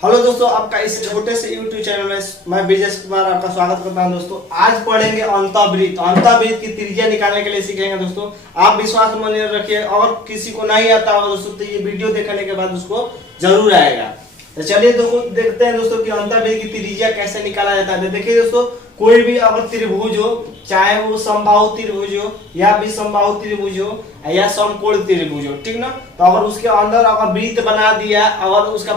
Hello दोस्तों, आपका इस छोटे से YouTube चैनल में मैं विजय कुमार आपका स्वागत करता हूं। दोस्तों आज पढ़ेंगे अंतःवृत्त की त्रिज्या निकालने के लिए सीखेंगे। दोस्तों आप विश्वास मन रखिए, और किसी को नहीं आता होगा दोस्तों तो ये वीडियो देखने के बाद उसको जरूर आएगा। तो चलिए देखते हैं दोस्तों कि अंतःवृत्त की त्रिज्या कैसे निकाला जाता है। देखिए दोस्तों, कोई भी अगर त्रिभुज हो, चाहे वो समबाहु त्रिभुज हो या विषमबाहु त्रिभुज हो या समकोण त्रिभुज हो, ठीक ना, तो अगर उसके अंदर अगर वृत्त बना दिया, अगर उसका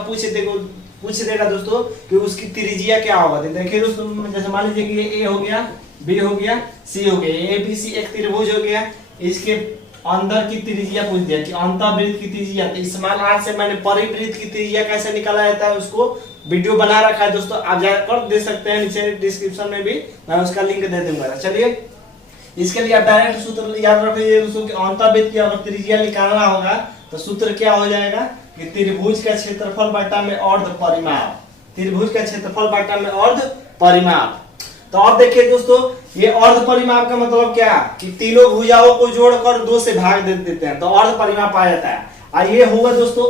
पूछ देगा दोस्तों कि उसकी त्रिज्या क्या होगा। देखिए दोस्तों, जैसे मान लीजिए कि ये ए हो गया, बी हो गया, सी हो गया, ए बी सी एक त्रिभुज हो गया। इसके अंदर की त्रिज्या पूछ दिया कि अंतःवृत्त की त्रिज्या। तो स्मॉल आर से मैंने परिवृत्त की त्रिज्या कैसे निकाला जाता है उसको वीडियो बना रखा है दोस्तों, आप जाकर देख सकते हैं, नीचे डिस्क्रिप्शन में भी मैं उसका लिंक दे दूंगा। चलिए इसके लिए आप डायरेक्ट सूत्र याद रखिए दोस्तों कि अंतःवृत्त की अगर त्रिज्या निकालना होगा तो सूत्र क्या हो जाएगा कि त्रिभुज का क्षेत्रफल बटा में अर्ध परिमाप। त्रिभुज का क्षेत्रफल बटा में अर्ध परिमाप। तो अब देखिए दोस्तों, ये अर्ध परिमाप का मतलब क्या कि तीनों भुजाओं को जोड़कर 2 से भाग दे देते हैं तो अर्ध परिमाप आ जाता है। और ये होगा दोस्तों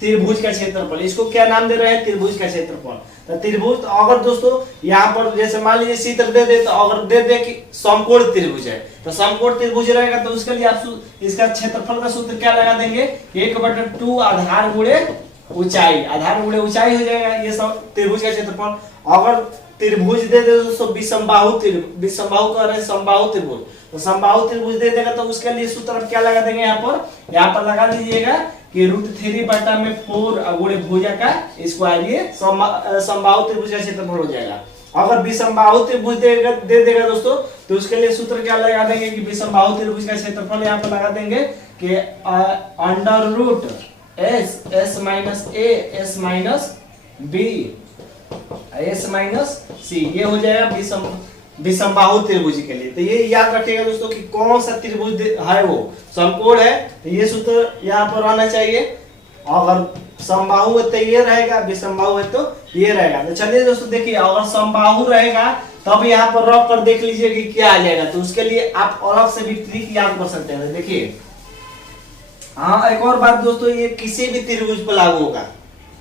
त्रिभुज का क्षेत्रफल। इसको क्या नाम दे रहे हैं? त्रिभुज का क्षेत्रफल। तो त्रिभुज, तो अगर दोस्तों यहाँ पर जैसे मान लीजिए चित्र दे दे, तो अगर दे दे कि समकोण त्रिभुज है तो समकोण त्रिभुज रहेगा तो उसके लिए आप इसका क्षेत्रफल का सूत्र क्या लगा देंगे? 1/2 आधार गुणे ऊंचाई। आधार गुणे ऊंचाई हो जाएगा ये त्रिभुज का क्षेत्रफल। अगर त्रिभुज दे दे दोस्तों विषमबाहु कह रहे हैं समबाहु त्रिभुज, तो समबाहु त्रिभुज दे देगा तो उसके लिए सूत्र क्या लगा देंगे? यहाँ पर लगा लीजिएगा कि √3 बटा में 4 गुणे भुजा का स्क्वायर, ये समबाहु त्रिभुज का क्षेत्रफल हो जाएगा। अगर विषमबाहु त्रिभुज दे देगा दोस्तों तो उसके लिए सूत्र क्या लगा देंगे कि विषमबाहु त्रिभुज का क्षेत्रफल यहाँ पर लगा देंगे कि √S ये हो जाएगा विषमबाहु त्रिभुज के लिए। तो ये याद रखिएगा दोस्तों कि कौन सा त्रिभुज है, वो समकोण है तो ये सूत्र यहाँ पर आना चाहिए। अगर समबाहु है तो ये रहेगा, विषमबाहु है तो ये रहेगा। तो चलिए दोस्तों देखिए, अगर समबाहु रहेगा तब यहाँ पर रख कर देख लीजिए कि क्या आ जाएगा। तो उसके लिए आप अलग से भी ट्रिक याद कर सकते हैं। देखिए हाँ, एक और बात दोस्तों, ये किसी भी त्रिभुज पर लागू होगा।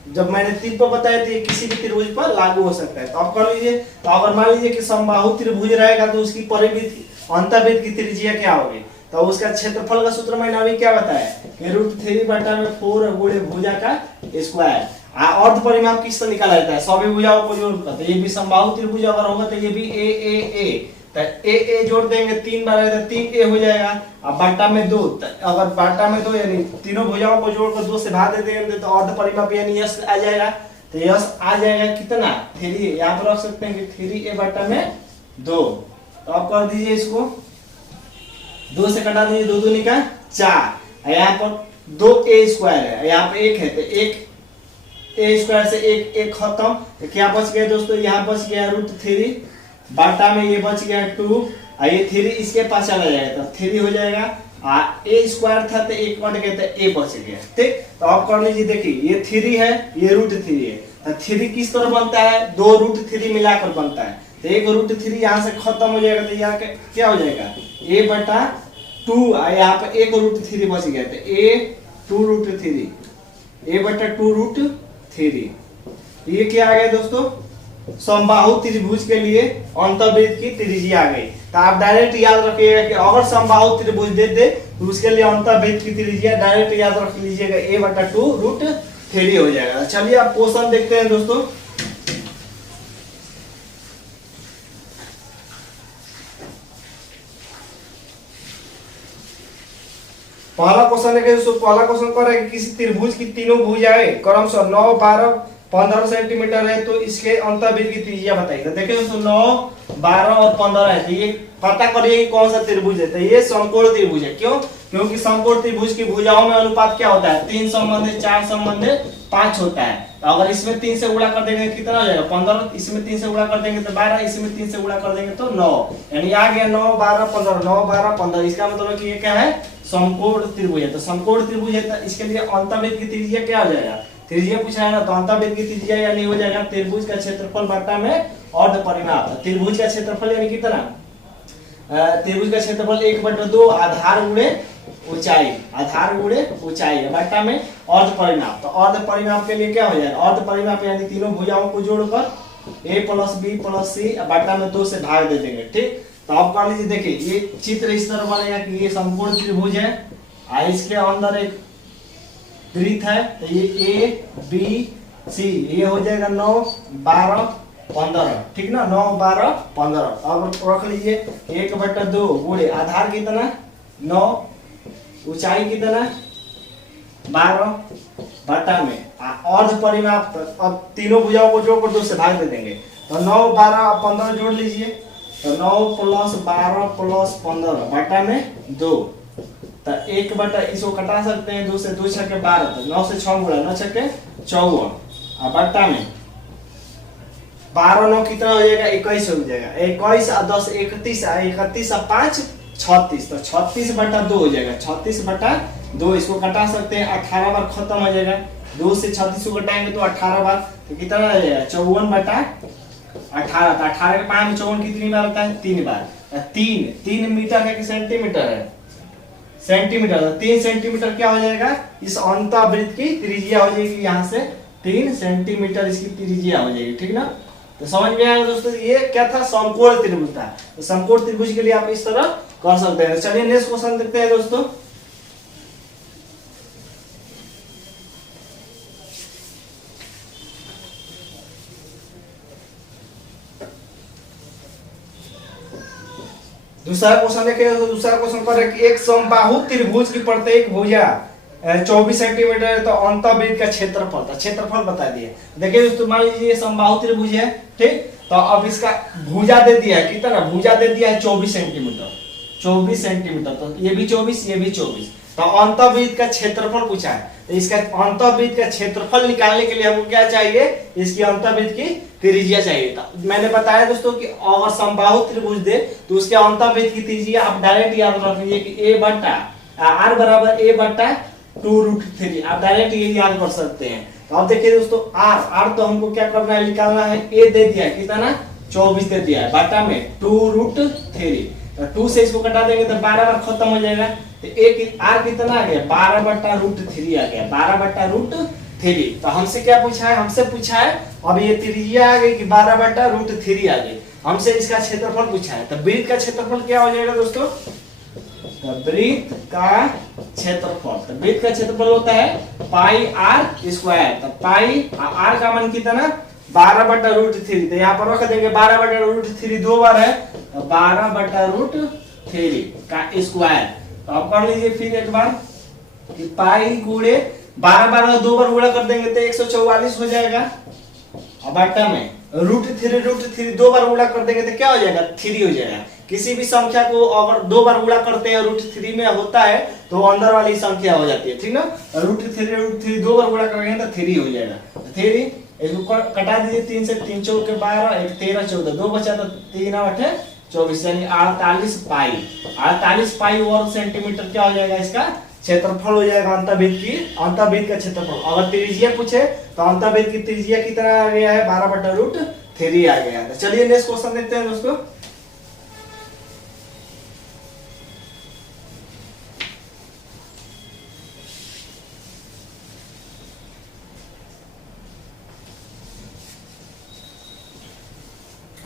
जब मैंने तीन पर बताया तो ये किसी भी त्रिभुज पर लागू हो सकता है। तो आप कर लीजिए, तो अगर मान लीजिए कि समबाहु त्रिभुज रहेगा तो उसकी परिवृत्त अंतःवृत्त की त्रिज्या क्या होगी? तो उसका क्षेत्रफल का सूत्र मैंने अभी क्या बताया कि √3 बटा में 4 गुणे भुजा का स्क्वायर। अर्ध परिमाप किस तरह निकाला जाता है? सभी भुजाओं को जोड़कर। तो ये भी समबाहु त्रिभुज अगर होगा तो ये भी ए तो ए जोड़ देंगे 3 बार तो 3a हो जाएगा। अब बाटा में 2, अगर बाटा में 2 यानी तीनों भुजाओं को जोड़कर 2 से भाग दे देंगे तो अर्ध परिमाप यानी यश आ जाएगा। तो यश आ जाएगा कितना? 3। यहाँ पर रख सकते हैं कि 3a बटा में 2। तो आप कर दीजिए इसको, 2 से कटा दीजिए, 2 दूनी का 4। यहाँ पर 2a स्क्वायर है, यहाँ पे 1 है तो 1 a स्क्वायर से 1 खत्म। तो क्या बच गया दोस्तों? यहाँ बच गया √3 बाटा में ये बच गया 2, ये 3 इसके पास चला जाएगा तो 3 हो जाएगा। a स्क्वायर था तो 1 कट गया तो a बच गया। ठीक, तो आप कर लीजिए, देखिए ये 3 है, ये √3 है। तो 3 किस तरह बनता है? 2 √3 मिलाकर बनता है। तो 1 √3 यहाँ से खत्म हो जाएगा तो यहाँ क्या हो जाएगा? a/2, यहाँ पे 1 √3 बच गया तो a/2√3। ये क्या आ गया दोस्तों? समबाहु त्रिभुज के लिए अंतःवृत्त की त्रिज्या आ गई। तो आप डायरेक्ट याद रखिएगा कि अगर समबाहु त्रिभुज दे दे तो उसके लिए अंतःवृत्त की त्रिज्या डायरेक्ट याद रख लीजिएगा, a/2√3 हो जाएगा। चलिए आप क्वेश्चन देखते हैं दोस्तों। पहला क्वेश्चन है दोस्तों, पहला क्वेश्चन कर रहा है कि किसी त्रिभुज की तीनों भुजाएं क्रमशः 9, 12, 15 सेंटीमीटर है तो इसके अंतःवृत्त की त्रिज्या बताइए। तो देखिए दोस्तों 9, 12 और 15 है तो ये पता करिए कि कौन सा त्रिभुज है। तो ये समकोण त्रिभुज है। क्यों? क्योंकि समकोण त्रिभुज की भुजाओं में अनुपात क्या होता है? 3 संबंधित 4 संबंधित 5 होता है। तो अगर इसमें 3 से गुणा कर देंगे कितना हो जाएगा? 15। इसमें 3 से गुणा कर देंगे तो 12, इसमें 3 से गुणा कर देंगे तो 9, यानी आ गया 9, 12, 15, 9, 12, 15। इसका मतलब कि ये क्या है? समकोण त्रिभुज है। तो समकोण त्रिभुज है तो इसके लिए अंतःवृत्त की त्रिज्या क्या हो जाएगा? त्रिज्या पूछा है ना, तो अंतःवृत्त की त्रिज्या यानी हो जाएगा त्रिभुज का क्षेत्रफल बटा में अर्ध परिमाप। त्रिभुज का क्षेत्रफल यानी कितना? त्रिभुज का क्षेत्रफल 1/2 आधार गुणे ऊंचाई, आधार गुणे ऊंचाई बट्टा में अर्ध परिमाप। तो अर्ध परिमाप के लिए क्या हो जाएगा, अर्ध परिमाप यानी तीनों भुजाओं को जोड़कर a प्लस बी प्लस सी बट्टा में 2 से भाग दे देंगे। ठीक, तो अब कर लीजिए, देखिए ये चित्र इस तरह बनेगा कि ये संपूर्ण त्रिभुज है, इसके अंदर एक वृत्त है, तो ये ए बी सी, ये हो जाएगा 9 12 15। ठीक ना, 9 12 15। अब रख लीजिए 1/2 गुणे आधार कितना 9, ऊंचाई कितना 12 बट्टा में अर्ध परिमाप। अब तीनों भुजाओं को जोड़कर 2 से भाग दे देंगे, तो 9 12 15 जोड़ लीजिए, तो 9 + 12 + 15 बट्टा में 2। तो 1/, इसको कटा सकते हैं 2 से, 2 छके 12, तो 9 से 6 गुणा 9 छके 54 बट्टा में 12 9 कितना हो जाएगा 21 हो जाएगा, 21 और 10 31, 31 और 5 36, तो 36/2 हो जाएगा, 36/2। इसको कटा सकते हैं, 18 बार खत्म हो जाएगा, 2 से 36 को घटाएंगे तो 18 बार, तो कितना आ जाएगा 54/18। तो 18 के 5 में 54 कितनी बार होता है 3 बार। 3 मीटर है कि सेंटीमीटर है, सेंटीमीटर। 3 सेंटीमीटर क्या हो जाएगा, इस अंतःवृत्त की त्रिज्या हो जाएगी, यहाँ से 3 सेंटीमीटर इसकी त्रिज्या हो जाएगी। ठीक ना, तो समझ में आया दोस्तों, ये क्या था समकोण त्रिभुज था। तो समकोण त्रिभुज के लिए आप इस तरह कर सकते हैं। चलिए नेक्स्ट क्वेश्चन देखते हैं दोस्तों। दूसरा क्वेश्चन देखिए, दूसरा क्वेश्चन कर रहे कि एक समबाहु त्रिभुज की प्रत्येक भुजा 24 सेंटीमीटर है, तो अंतःवृत्त का क्षेत्रफल, तो क्षेत्रफल बता दिए। देखिए दोस्तों, मान लीजिए ये समबाहु त्रिभुज है, ठीक, तो अब इसका भुजा दे दिया है, कितना भुजा दे दिया है 24 सेंटीमीटर, 24 सेंटीमीटर, तो ये भी 24 ये भी 24। तो अंतःवृत्त का क्षेत्रफल पूछा है, तो इसका अंतःवृत्त का क्षेत्रफल निकालने के लिए हमको क्या चाहिए, इसकी अंतःवृत्त की त्रिज्या चाहिए। तो मैंने बताया दोस्तों कि अगर समबाहु त्रिभुज दे तो उसके अंतःवृत्त की त्रिज्या आप डायरेक्ट याद रख लीजिए कि a बट्टा r बराबर a/2√3, आप डायरेक्ट ये याद कर सकते हैं। तो अब देखिए दोस्तों, r तो हमको क्या करना है, निकालना है, a दे दिया है कितना 24 दे दिया है बट्टा में 2√3, तो 2 से इसको कटा देंगे तो 12 बार खत्म हो जाएगा, तो एक r कितना आ गया 12/√3 आ गया, 12/√3। तो हमसे क्या पूछा है, हमसे पूछा है अब ये त्रिज्या आ गई कि 12/√3 आ गई, हमसे इसका क्षेत्रफल पूछा है। तो वृत्त का क्षेत्रफल क्या हो जाएगा दोस्तों, तो वृत्त का क्षेत्रफल, तो वृत्त का क्षेत्रफल होता है पाई r²। तो पाई r का मान कितना 12/√3, तो यहाँ पर रख देंगे 12/√3 दो बार है, तो 12/√3 का स्क्वायर। तो अब कर लीजिए फिर एक बार कि पाई गुणे 12 दो बार गुणा कर देंगे तो 144 हो जाएगा, अब बट्टा में √3 दो बार गुणा कर देंगे तो क्या हो जाएगा 3 हो जाएगा। किसी भी संख्या को अगर दो बार गुणा करते हैं √3 में होता है तो अंदर वाली संख्या हो जाती है, ठीक ना। √3 दो बार गुणा करेंगे तो 3 हो जाएगा, 3 इसको कटा दीजिए, 3 से 3 चौक 12, 1 13 14, 2 बचा तो 3 8 24, यानी 48 पाई, 48 पाई वर्ग सेंटीमीटर क्या हो जाएगा, इसका क्षेत्रफल हो जाएगा अंतःवृत्त का क्षेत्रफल। अगर त्रिज्या पूछे तो अंतःवृत्त की त्रिज्या कितना आ गया है 12/√3 आ गया। तो चलिए नेक्स्ट क्वेश्चन देखते हैं दोस्तों।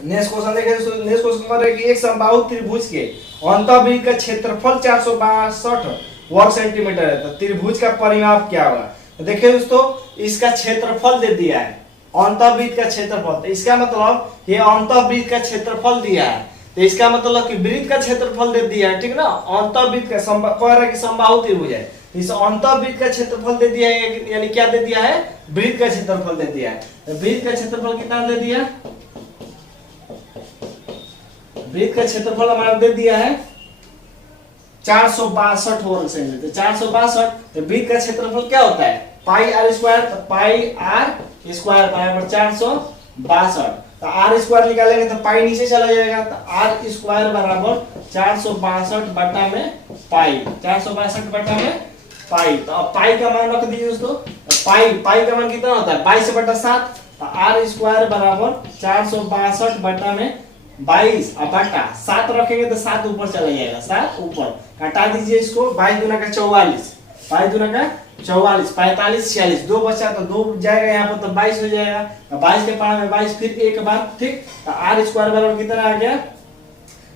नेक्स्ट क्वेश्चन देखिए दोस्तों, नेक्स्ट क्वेश्चन कर रहे हैं कि एक समबाहु त्रिभुज के अंतःवृत्त का क्षेत्रफल 462 वर्ग सेंटीमीटर है, तो त्रिभुज का परिमाप क्या होगा। तो देखिए दोस्तों, इसका क्षेत्रफल दे दिया है अंतःवृत्त का क्षेत्रफल, तो इसका मतलब ये अंतःवृत्त का क्षेत्रफल दिया है, तो इसका मतलब कि वृत्त का क्षेत्रफल दे दिया है, ठीक ना। अंतःवृत्त का कह रहा है कि समबाहु त्रिभुज है, इस अंतःवृत्त का क्षेत्रफल दे दिया है, यानी क्या दे दिया है, वृत्त का क्षेत्रफल दे दिया है। तो वृत्त का क्षेत्रफल कितना दे दिया, वृत्त का क्षेत्रफल हमारा दे दिया है 462 वर्ग सेंटीमीटर, 462। तो वृत्त का क्षेत्रफल क्या होता है पाई r², तो पाई r² बराबर 462। तो r² निकालेंगे तो पाई नीचे चला जाएगा, तो r² बराबर 462 बटा में पाई, 462 बटा में पाई। तो अब पाई का मान रख दीजिए दोस्तों, पाई का मान कितना होता है 22/7, तो r² बराबर 462 बटा में 22 और बटा 7 रखेंगे तो 7 ऊपर चला जाएगा, 7 ऊपर घटा दीजिए इसको। 22 दूना का 44, 22 दूना का 44, 45 46, 2 बचा तो 2 जाएगा यहाँ पर तो 22 हो जाएगा। तो 22 के पार में 22 फिर एक बार, ठीक। तो आर स्क्वायर बराबर कितना आ गया,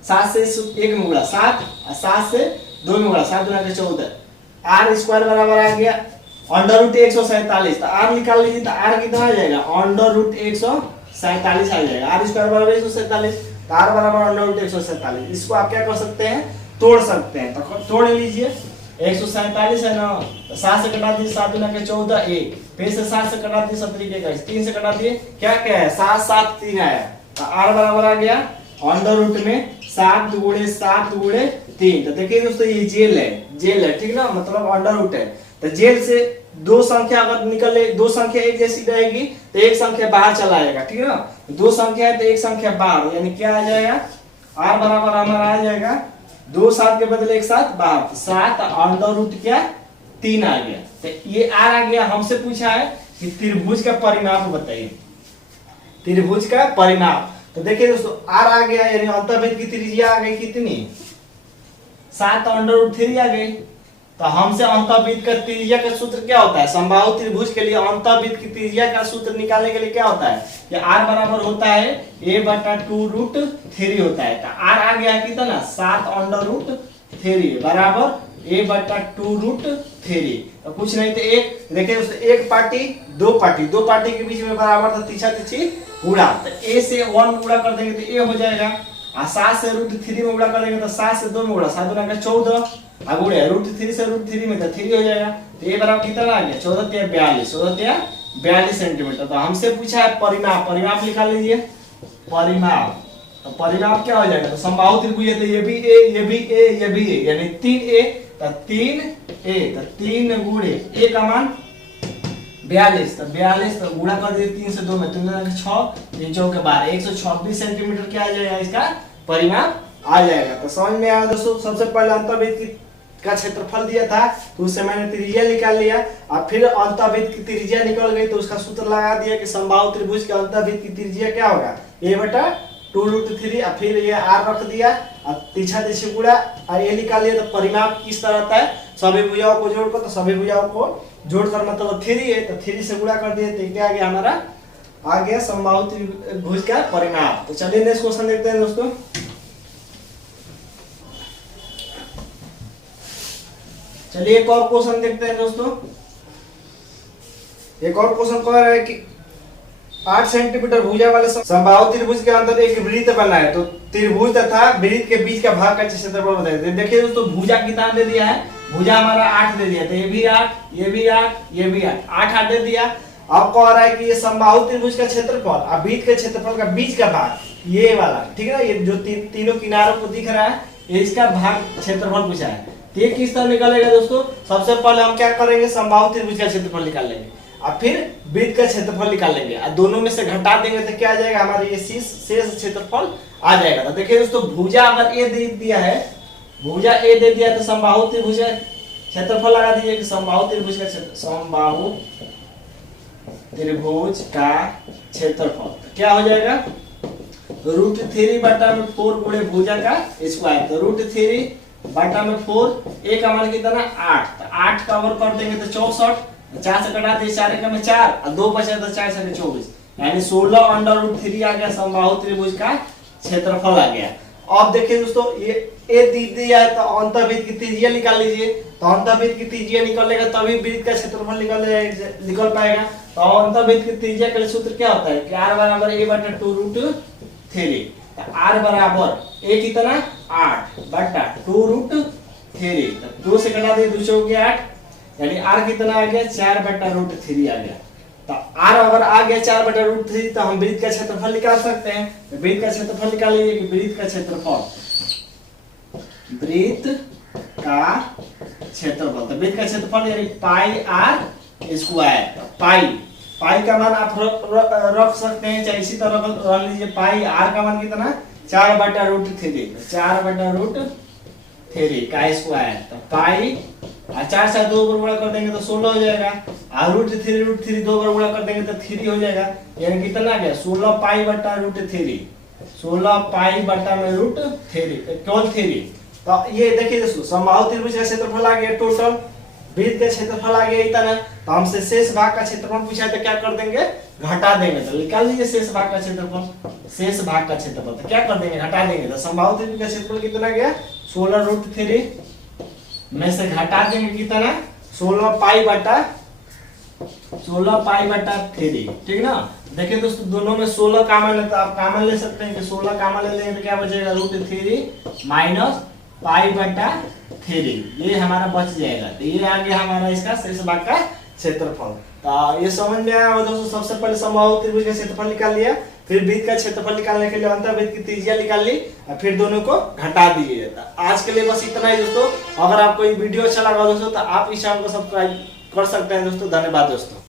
7 से 1 में गुणा 7 और 7 से 2 में गुणा 7 दूना का 14। आर स्क्वायर बराबर आ गया अंडर रूट 147। तो आर निकाल लीजिए तो आर कितना आ जाएगा, अंडर रूट 147 आ जाएगा। आर स्क्वायर बराबर 147, तो आर बराबर अंडर रूट 147। इसको आप क्या कर सकते हैं, तोड़ सकते हैं। तो तोड़ लीजिए, 147 है ना, 7 से कटा दीजिए, 7 दूना के 14 1, फिर से 7 से कटा दीजिए, 17 के 3 से कटा दिए, क्या क्या है 7 7 3 आया। तो आर बराबर आ गया अंडर रूट में 7 गुणे 7 गुणे 3। तो देखिए दोस्तों ये जेल है, ठीक ना, मतलब अंडर रूट है। तो जेल से दो संख्या अगर निकले, दो संख्या एक जैसी रहेगी तो एक संख्या बाहर चला जाएगा, ठीक है ना। दो संख्या है तो एक संख्या बाहर, यानी क्या आ जाएगा, आर बराबर हमारा आ जाएगा 2 7 के बदले एक 7 बाहर, 7 अंडर रूट क्या 3 आ गया। तो ये आर आ गया। हमसे पूछा है कि त्रिभुज का परिमाप बताइए, त्रिभुज का परिमाप। तो देखिए दोस्तों आर आ गया, यानी अंतर्वृत्त की त्रिज्या आ गई कितनी, 7 अंडर रूट 3 आ गई। तो हमसे अंतर्वृत्त का त्रिज्या का सूत्र क्या होता है, समबाहु त्रिभुज के लिए अंतर्वृत्त की त्रिज्या का सूत्र निकालने के लिए क्या होता है, कि आर बराबर होता है a/2 रूट 3 होता है। तो आर आ गया कितना, 7 अंडर रूट 3 बराबर a/2 रूट 3। तो कुछ नहीं तो एक, देखिए दोस्तों एक पार्टी दो पार्टी के बीच में बराबर था, तीछा तीछी गुणा। तो a से 1 में गुणा कर देंगे तो a हो जाएगा, और 7 से रूट 3 में गुणा कर देंगे तो 7 से 2 में गुणा, 7 दूना का 14 गुणे रूट 3 से रूट 3 में तो 3 हो जाएगा। तो ये बराबर कितना आ गया, 14 या 42, 14 या 42 सेंटीमीटर। तो हमसे पूछा है परिमाप, परिमाप निकाल लीजिए, परिमाप। तो परिमाप क्या हो जाएगा, तो समबाहु त्रिभुज है तो ये भी a, ये भी a, ये भी a, यानी 3a, तो 3a, तो 3 गुणे a का मान 42, तो 42 तो गुणा कर दीजिए 3 से 2 में, 3 दूना का 6, 3 चौके 12, 126 सेंटीमीटर क्या आ जाएगा, इसका परिमाप आ जाएगा। तो समझ में आया दोस्तों। सबसे पहले अंतर्वृत्त का क्षेत्रफल दिया था तो उससे मैंने त्रिज्या निकाल लिया, और फिर अंतर्वृत्त की त्रिज्या निकल गई तो उसका सूत्र लगा दिया कि समबाहु त्रिभुज के अंतर्वृत्त की त्रिज्या क्या होगा, a/2 रूट 3, और फिर ये r रख दिया और तीछा तीछी गुणा और ये निकाल लिया। तो परिमाप किस तरह आता है, सभी भुजाओं को जोड़कर, तो सभी भुजाओं को जोड़कर मतलब 3 है, तो 3 से गुणा कर दिए तो क्या आ गया हमारा, आ गया समबाहु त्रिभुज का परिमाप। तो चलिए नेक्स्ट क्वेश्चन देखते हैं दोस्तों। चलिए एक और क्वेश्चन देखते हैं दोस्तों। एक और क्वेश्चन कह रहा है कि 8 सेंटीमीटर भुजा वाले समबाहु त्रिभुज के अंदर एक वृत्त बना है, तो त्रिभुज तथा वृत्त के बीच का भाग का क्षेत्रफल बताइए। देखिए दोस्तों भुजा कितना दे दिया है, भुजा हमारा 8 दे दिया, तो ये भी 8, ये भी 8, ये भी 8, 8 दे दिया। अब कह रहा है कि ये समबाहु त्रिभुज का क्षेत्रफल और वृत्त के क्षेत्रफल का बीच का भाग ये वाला, ठीक है ना, ये जो तीनों किनारों को दिख रहा है ये इसका भाग क्षेत्रफल पूछा है। तो ये किस तरह निकालेगा दोस्तों, सबसे पहले हम क्या करेंगे, समबाहु त्रिभुज का क्षेत्रफल निकाल लेंगे और फिर वृत्त का क्षेत्रफल निकाल लेंगे, और दोनों में से घटा देंगे तो क्या आ जाएगा, हमारे ये शेष क्षेत्रफल आ जाएगा। तो देखिए दोस्तों भुजा अगर ए दे दिया है, भुजा ए दे दिया तो समबाहु त्रिभुज का क्षेत्रफल लगा दीजिए कि समबाहु त्रिभुज का समबाहु त्रिभुज का क्षेत्रफल क्या हो जाएगा, √3/4 गुणे भुजा का स्क्वायर। तो √3/4, a का मान कितना 8, तो 8 का ओवर कर देंगे तो 64, 4 से कटा दिए 4 में 4 और 2 बचा तो 4 से 24, यानी 16 अंडर रूट 3 आ गया, समबाहु त्रिभुज का क्षेत्रफल आ गया। अब देखिए दोस्तों ये ए दे दिया है तो अंतर्वृत्त की त्रिज्या निकाल लीजिए। तो अंतर्वृत्त की त्रिज्या निकलेगा तभी वृत्त का क्षेत्रफल निकल पाएगा। तो अंतर्वृत्त की त्रिज्या के लिए सूत्र क्या होता है कि r बराबर a/2 रूट 3। तो r बराबर a कितना 8/2 रूट 3, तो 2 से घटा दिए 2 चौके 8, यानी r कितना आ गया 4/√3 आ गया। तो r अगर आ गया 4/√3 तो हम वृत्त का क्षेत्रफल निकाल सकते हैं। तो वृत्त का क्षेत्रफल निकालिए कि वृत्त का क्षेत्रफल, वृत्त का क्षेत्रफल, तो वृत्त का क्षेत्रफल यानी πr²। पाई का मान आप रख सकते हैं, चाहे इसी तरह रख लीजिए। पाई r का मान कितना 4/√3, 4/√3 का स्क्वायर। तो पाई 4 से 2 पर गुणा कर देंगे तो 16 हो जाएगा, और √3 2 पर गुणा कर देंगे तो 3 हो जाएगा, यानी कितना गया 16 π/√3। 16 पाई बटा में रूट 3 केवल 3। तो ये देखिए दोस्तों समबाहु त्रिभुज का क्षेत्रफल आ गया टोटल, वृत्त का क्षेत्रफल आ गया इतना। तो हमसे शेष भाग का क्षेत्रफल पूछा है तो क्या कर देंगे, घटा देंगे। तो निकाल लीजिए शेष भाग का क्षेत्रफल, शेष भाग का क्षेत्रफल तो क्या कर देंगे, घटा देंगे। तो समबाहु त्रिभुज का क्षेत्रफल कितना गया 16 रूट 3 में से घटा देंगे कितना 16 पाई बटा 3। ठीक ना। देखिए दोस्तों दोनों में 16 कॉमन है तो आप कॉमन ले सकते हैं कि 16 कॉमन ले लेंगे तो क्या बचेगा रूट 3 माइनस पाई बटा 3, ये हमारा बच जाएगा। तो ये आ गया हमारा इसका शेष भाग का क्षेत्रफल। तो ये समझ में आया होगा दोस्तों। सबसे पहले समबाहु त्रिभुज का क्षेत्रफल निकाल लिया, फिर वृत्त का क्षेत्रफल निकालने के लिए अंतःवृत्त की त्रिज्या निकाल ली और फिर दोनों को घटा दिए। आज के लिए बस इतना ही दोस्तों। अगर आपको ये वीडियो अच्छा लगा दोस्तों तो आप इस चैनल को सब्सक्राइब कर सकते हैं दोस्तों। धन्यवाद दोस्तों।